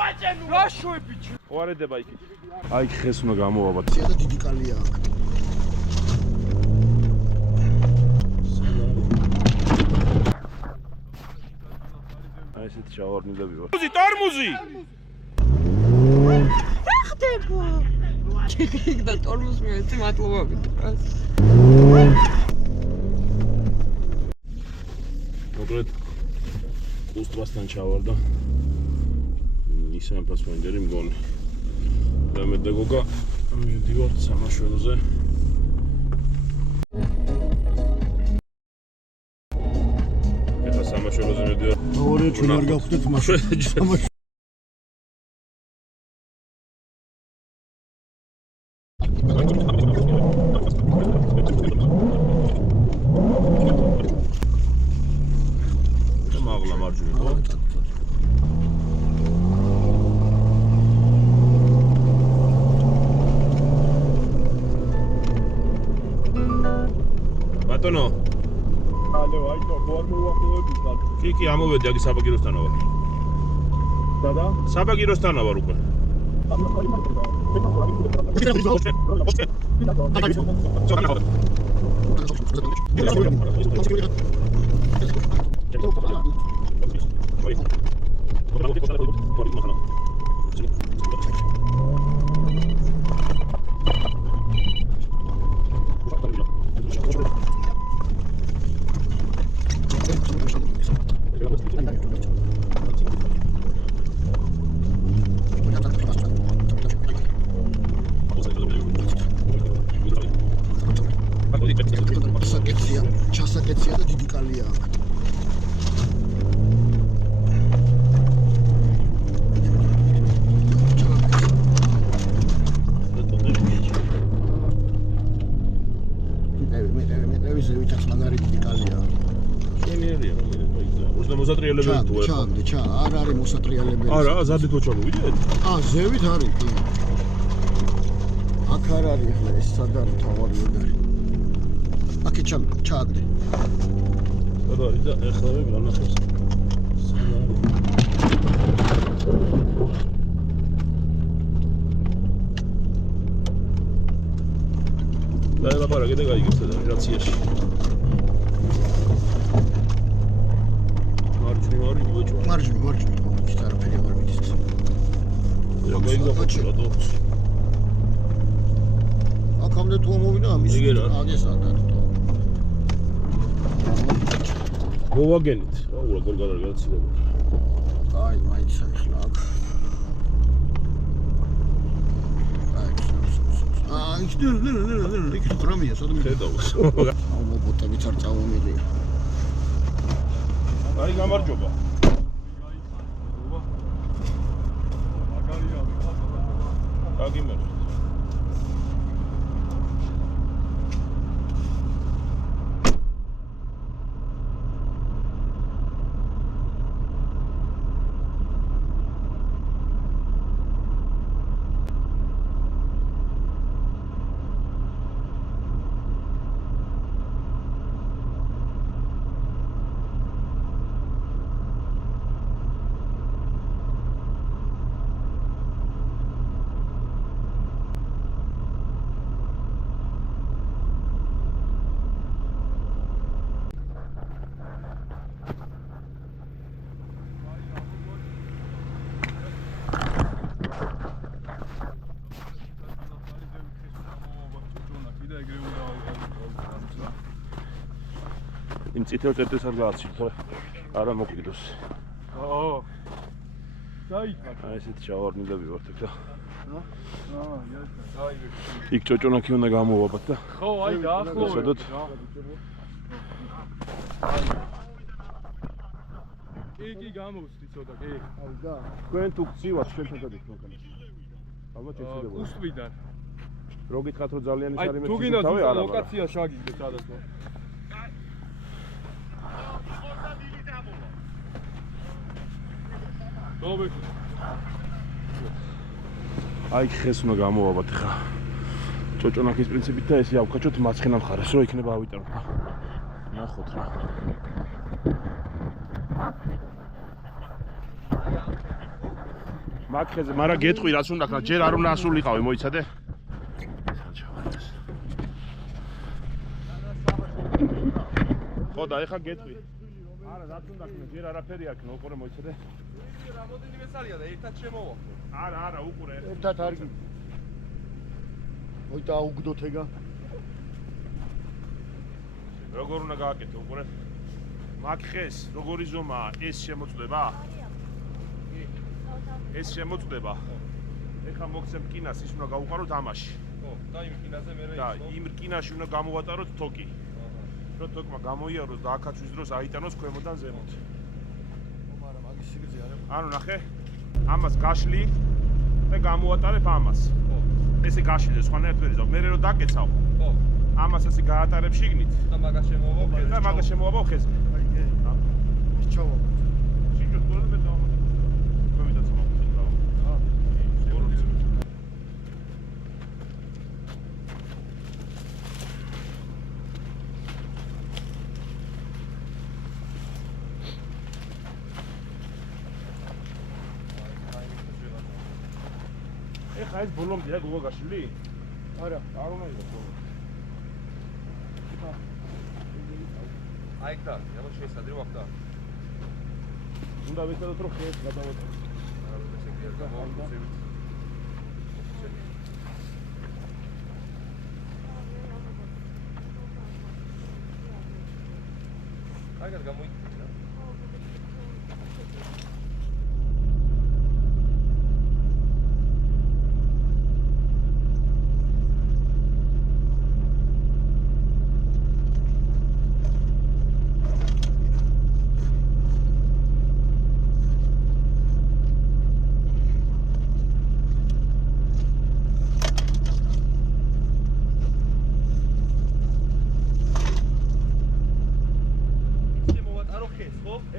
რა შოები ჩი ვარედება იქ აი ხეს უნდა გამოვაბათ და დიდი კალია აი ესეთი ჩავარნილები ვარ ტორმუზი რა ხდება ჩიქიქ და ტორმუზ მიეცი მადლობა გითხრას მოკლედ უსტრასთან ჩავარდა ისე პასპორტერი მგონი და მე და გოგა მივდივართ სამაშველოზე ეხლა სამაშველოზე მივდივართ ორი ჩვენ არ გავხდეთ მაშინ მაღლა მარჯვნივ ხო ბატონო ალე ვაი თო გორ მოვახლოვები ხარ კი ამოვედი აგი საბაგიროსთან ვარ და საბაგიროსთან ვარ უკვე ჩასაკეცია და დიდი კალია მე ზევითაც მაგარი დიდი კალია შენიერია რომ მოსატრიალებელი თუ ჩა არ არის მოსატრიალებელი არა ზადით მოჩამოვიდეთ ზევით არის კი აქ არ არის ახლა ეს სად არის თავარი ვეგარი აკი ჩააგდე და ეხლა მე განახეს და ლაპარაკი და გაიგებთ და რაციაში მარჯვნივ ის არაფერი არ ვიცით რა გაიგებთ რატო აქამდე თუ მოვიდა ამის აგეს არ დარტო მოვაგენით რა როგორ გადაგაცილება აი მაინც ახლა აი იქ რამია სადმე ხედავს მობოტებით არ წავომიდე აი გამარჯობა აგიმერ იმ წითელ წერტილს არ გააცილ, ხო? არა მოკვიდოს. დაიწყა. აი ესეთი ჩავარნილები ვართ აქ და. დაიგე. იქ ჭოჭონაკი უნდა გამოვაბათ და. ხო, აი დაახლოვე. სადოთ? კი გამოვსდი ცოტა, კი. აი და თქვენ თუ გწივათ შენთან გადიხო კანა. ალბათ ეცედება. უსვიდან. რო გითხრათ რომ ძალიან ის არის მე თუ გინდა ლოკაცია შაგიგდეთ სადაც. აი ხეს უნდა გამოვაბათ ხა ჭოჭონაკის პრინციპით და ესე ავკაჩოთ მარცხენა მხარეს რომ იქნება ავიტანოთ ნახოთ რა მაგხეზე, მაგრამ გეტყვი რაც უნდა ქნა, ჯერ არ უნდა ასულიყავი, მოიცადე? ხო და ეხა გეტყვი. არა, რაც უნდა ქნა, ჯერ არაფერი არ ქნა, უყურე მოიცადე? რამოდენიმე წელია და ერთად შემოვახვდე. არა, უყურე. ერთად არ გი. ой, დაუგდოთ ეგა. როგორ უნდა გააკეთო, უყურე? მაგხეს, როგორი ზომაა, ეს შემოწდება? ეს შემოწდება. ეხა მოგცემ რკინას, ის უნდა გავუყაროთ ამაში. ხო, და იმ რკინაზე მე და იმ რკინაში უნდა გამოვატაროთ თოკი. რომ თოკმა გამოიაროს და აქაც ვიზროს აიტანოს ქვემოდან ზემოთ. მაგრამ მაგის სიგრძე არ აქვს. ანუ ნახე, ამას გაშლი და გამოვატარებ ამას. ხო. ესე გაშლილე, სხვანაირად ვერ იზავ. მე რომ დაკეცავ, ხო. ამას ესე გაატარებ შიგნით და მაგას შემოვავა ხეზე. და მაგას შემოვაბავ ხეზე. აი, ეს ჩავა. შიგნით გორზე მე დავამატებ. მოვიდა ცოტა. ეხა ეს ბოლომდეა გოგო გაშლილი? არა. არ უნდა იყოს ბოლომდე. აი და, აბა შეესადრე ვახტა. უნდა ვეცადოთ რომ ხეებს გადავატაროთ. არა, ესე კი არ გამოვაქვსებით. აიგარ გამოიქცე რა.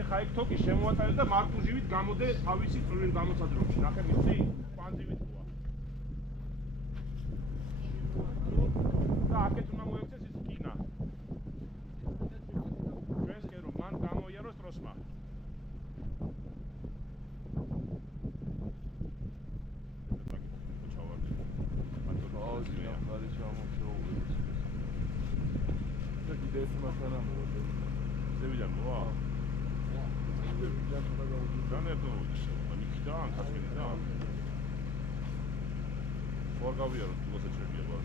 ეხა იქ თოკი შემოვატარე და მარკუჟივით გამოდე თავისი წვრილ გამოსადრომში. ნახე მიცი? პანძივით მოვა. და აქეთ უნდა მოექცეს ის რკინა. ჩვენს კი რომ მან გამოიაროს ტროსმა. ზევიდან მოვა? განერტო ნიქიდან, კაცკიდან. ხوار გავიარო, თუგასაც შეგვია ბარ.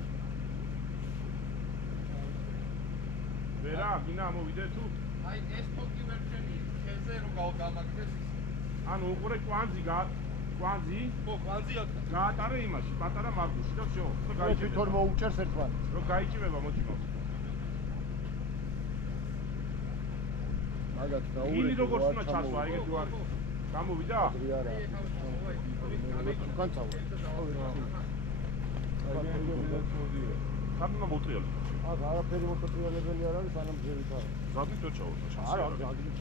ვერა, გინა მოვიდე თუ? აი ეს თოკი ვერ ჩემი ხეზე რომ გავგამაგდეს ის. ანუ უყურე კვანძი კვანძი? ხო, კვანძია. გაატარე იმაში, პატარა მარკუში და всё. და მე გაიჭირება. თვითონ მოუჭერს ერთმანეთს. რომ გაიჭირება მოჭიმავს. მაგათ დაურეკე. გინი როგორც უნდა ჩასვა, ეგეთი ვარ. გამოვიდა? არა. განცავა. სანამ მოტრიალე. აქ არაფერი მოტრიალებელი არ არის, სანამ ძერით არის. ზადით რო ჩავუწა. არა, ზადით.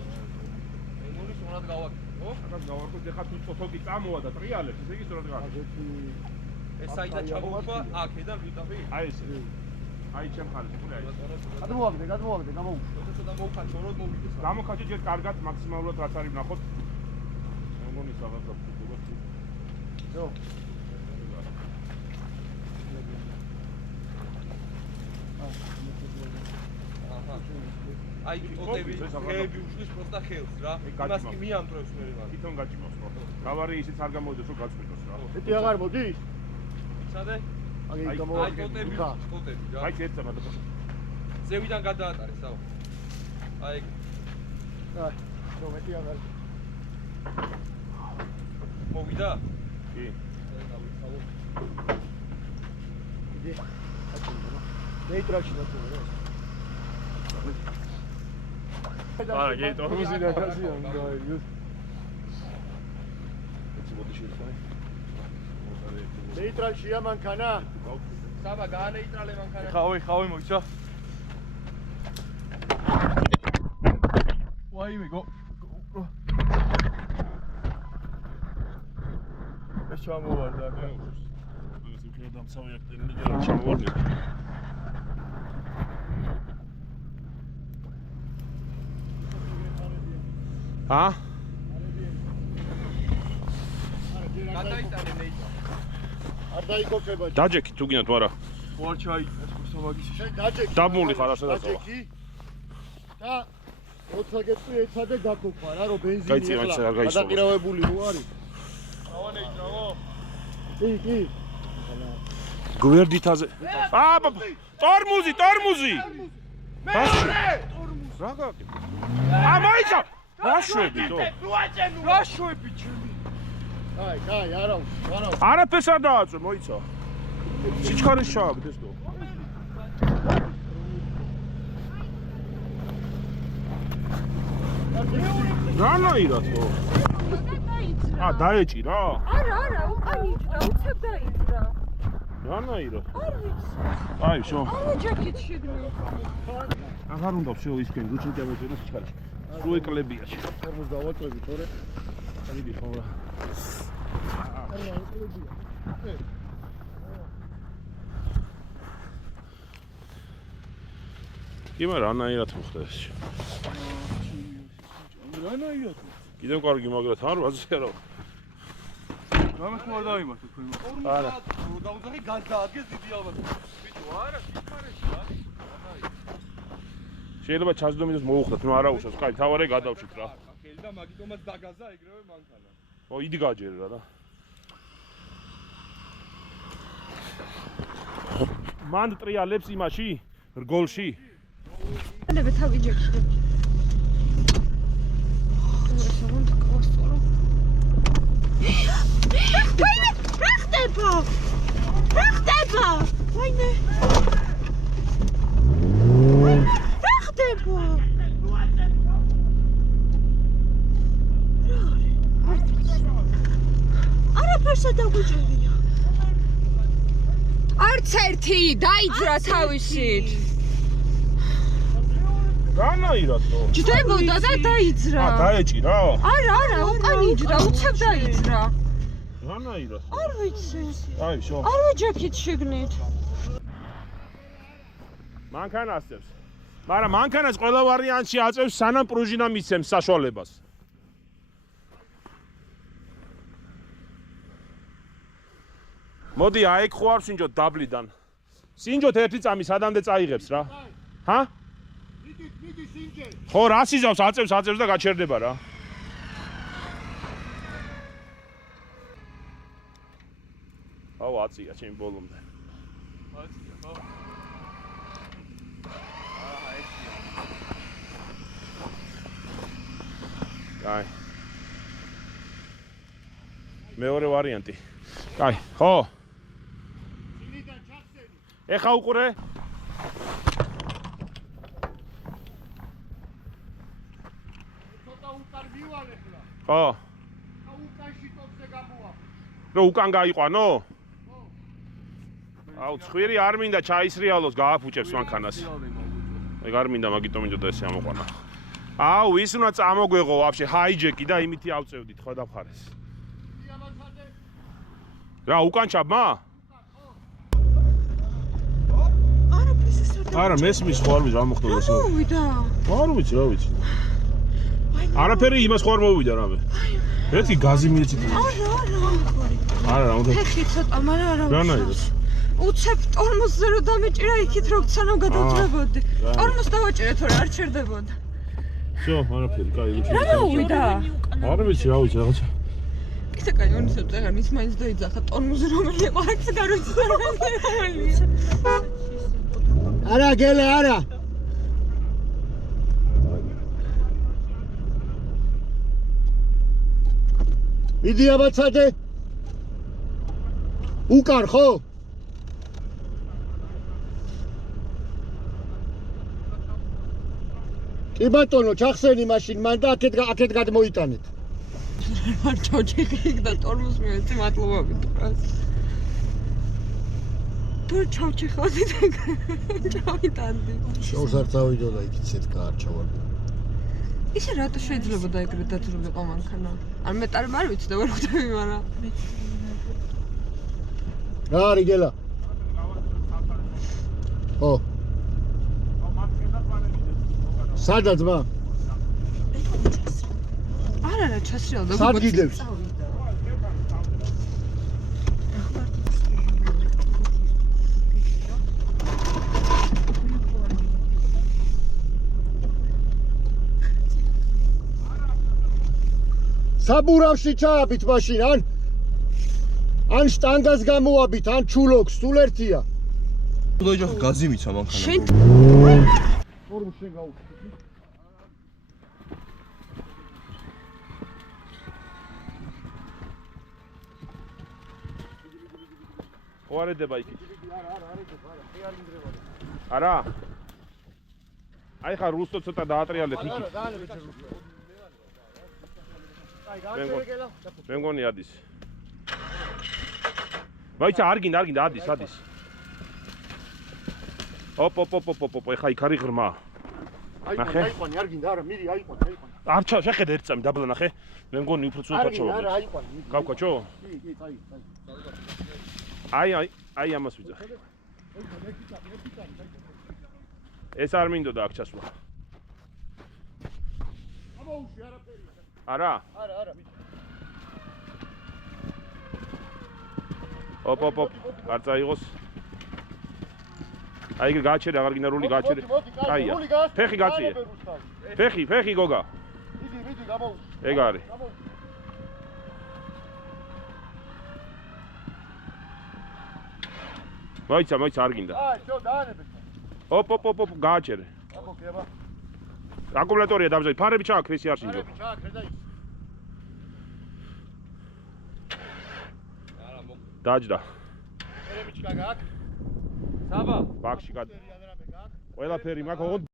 ენული სწორად გავაკეთე, ხო? აკაც გავარკვევ, ეხა თუ თოკი წამოვა და ტრიალებს, ესე იგი სწორად გააკეთე. აგეთი ეს საიდან ჩამოვა, აქედან ვიტავი. აი ეს. აი ჩემ ხალხს, უყურე აი. გადმოვაგდე, გამოვუშვი. ცოტა მოვხაჩო, რომ მოვიდეს. გამოხაჭე ჯერ კარგად მაქსიმალურად რაც არის ვნახოთ. მოგონი რაღაც გაფუძულოთ. всё. აჰა. აი ტოტები, ხეები უშლის პროსტა ხელს რა. იმას კი მიამტრევს მე მაგ. თვითონ გაჭიმავს ხო? გავარი ისიც არ გამოვიდეს რომ გაწყვიტოს რა. ეთი აღარ მოდის? სადე? აი აი გამოვაგდე. ტოტები რა. აი ერთსა მაგას. ზევიდან გადაატარეს, აუ. აი აი, რომ ეთი აღარ. მოვიდა? კი. იდი. ნეიტრალში დაწუხე რა. არა, გე თორმუზი და გასია უნდა ის. ეს მოდი შეიძლება. ნეიტრალშია მანქანა? საბა გაანეიტრალე მანქანა. ხავი მოიცა. ვაიმე გო. ეს ჩამოვარდა აქ. ეს უფრო დამცავი აქტენი ჯერ ჩამოვარდა. ა? არა, ჯერ გადაიტანე ნეიჭა. არ დაიკოქება. დაჯექი თუ გინდათ, მაგრამ ვარ ჩაიწეს მოსამაგის. შენ დაჯექი. დაბმული ხარ ასე და წავა. და 20 გეტყვი ეცადე გაკოქვა რა, რომ ბენზინი გაიწია, მაინც არ გაისწორა. გადაყირავებული რო არის. ავანეიჭრავო. კი. გვერდითაზე. ბაბა, ტორმუზი. რა გაკეთე? მაიცა. რა შვებიდო? რა შვები ჩემი? კაი, არა. არაფერს არ დააწვე, მოიცა. სიჩქარის შააგდეს თო. რანაირად ხო? დაეჭი რა? არა, უკან იჭრა, უცებ დაიჭრა. რანაირად? არ ვიცი. აი, შო. არა ჯაკეტ შეგნე. აღარ უნდა შო ისკენ რუჩინკა მეწოდეს სიჩქარში. სულ ეკლებია. თორმოს დავაჭრები თორე. მიდი ხო რა. იმა რანაირად მოხდა ეს? რანაირად? კიდევ კარგი მაგრად არ ვაზზე რა. რამე ხوار დაიმართო თქვენ? არა. დაუძახი გადაადგეს დიდი ალბათობით. ბიჭო, არა, სიჩქარეში არის. შეიძლება ჩასდომიდას მოუხდათ, მაგრამ არა უშავს. კაი, თავარე გადავჭით რა. ხელი და მაგიტომაც დაგაზა ეგრევე მანქანა. ო, იდი გაჯერა რა. მან ტრიალებს იმაში, რგოლში. ნებე თავი ჯექში. რა ხდება? ვაიმე. რა ხდება? არაფერს დაგვიჭერია. არც ერთი დაიძრა თავისით. რანაირად თო? ჯდებოდა და დაიძრა. დაეჭი რა? არა, უკან იჯრა, უცებ დაიძრა. რანაირად? არ ვიცი. აი, შო. არ ვეჯექით შეგნით. მანქანასწევს. მაგრამ მანქანას ყველა ვარიანტში აწევს, სანამ პრუჟინა მისცემს საშუალებას. მოდი, აიქ ხო არ სინჯოთ დაბლიდან. სინჯოთ ერთი წამი სადამდე წაიღებს რა. ჰა? მიდი სინჯე. ხო, რა სიზავს, აწევს და გაჩერდება რა. აუ, აწია ჩემი ბოლომდე. აცია, ხო? აი. მეორე ვარიანტი. აი, ხო. ძილიდან ჩახსენი. ეხა უყურე. ცოტა უკან მივალე ხლა. ხო. და უკანში ტოპზე გამოვა. რო უკან გაიყვანო? აუ, ცხვირი არ მინდა ჩაისრიალოს, გააფუჭებს მანქანას. ეგ არ მინდა, მაგიტომ მინდოდა ესე ამოყვანა. აუ, ის უნდა წამოგვეღო ვაფშე, ჰაიჯეკი და იმითი ავწევდით ხო დაფხარეს. რა, უკან ჩაბმა? არაფერს ეს არ არა, მესმის ხო არ ვიცი რა მოხდა ეს. მოვიდა. არ ვიცი, რა ვიცი. არაფერი იმას ხო არ მოვიდა რამე. ერთი გაზი მიეცით. არა, უნდა. ფეხი ცოტა, მაგრამ არა. რანაირად? უცებ ტორმოზზე რო დამეჭირა იქით რო სანამ გადავჭრებოდი. ტორმოზს დავაჭირე თორე არ ჩერდებოდა. всё, არაფერი, კაი, რა მოვიდა? არ ვიცი, რა ვიცი, რაღაცა. ისე კაი, ონისო წეგან ის მაინც დაიძახა ტორმოზი რომელი იყო, არც გარუცი რომელია. არა, გელა, არა. მიდი აბაცადე. უკან ხო? კი ბატონო, ჩახსენი მაშინ მან და აქეთ გადმოიტანეთ. არ ჩავჭიქი და ტორმოზს მივეცი მადლობობით ყავს. თუ ჩავჭიხავდი და ჩავიტანდი. შორს არ წავიდო და იქით სეთქა არ ჩავარდი. ისე რატო შეიძლება ეგრე დათრულიყო მანქანა? არ მეტარი არ ვიცი და ვერ ხვდები, მაგრამ რა არის გელა? ო. სადაც მა? არა, ჩასრიალდა. სად გიდევს? საბურავში ჩააბით მაშინ ან შტანგას გამოაბით ან ჩულოქს სულ ერთია თუ ოჯახ გაზი მიცა მანქანა შენ ფორმს შენ გაუშვი ოარედება იქით არა აი ხა რუსო ცოტა დაატრიალეთ იქით მე მგონი ადის ვაიცა არ გინდა ადის ოპ ეხა იქ არის ღრმა აიყვანი არ გინდა არა მირი აიყვანი არ შეხედე ერთ წამი დაბლა ნახე მე მგონი უფრო ცუდად ჩავა არა აიყვანი გავკაჩო კი აი ამას ვიძახე ეს არ მინდოდა აქ ჩასვლა ამოუში არაფერი არა არა ოპ არ წაიღოს აი გააჩერე აღარ გინდა რული გააჩერე აია ფეხი გაწიე ფეხი გოგა მიდი გამოუში ეგ არის მოიცა არ გინდა შო დაანებეთ ოპ გააჩერე აბა აკუმულატორია დამზადი ფარები ჩააქრე ისე არ შინჯო ჩააქრე და დაჯდა ერები ჩაგაკ საბა ბაქში გად ყველაფერი მაქვს ოღონდ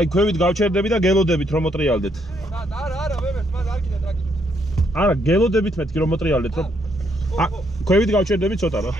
აი ქვევით გავჩერდები და გელოდებით რომ მოტრიალდეთ. არა, ვებერს, მაგ არ გინდა ტრაკი. არა, გელოდებით მეთქი რომ მოტრიალდეთ რომ. ქვევით გავჩერდები ცოტა რა.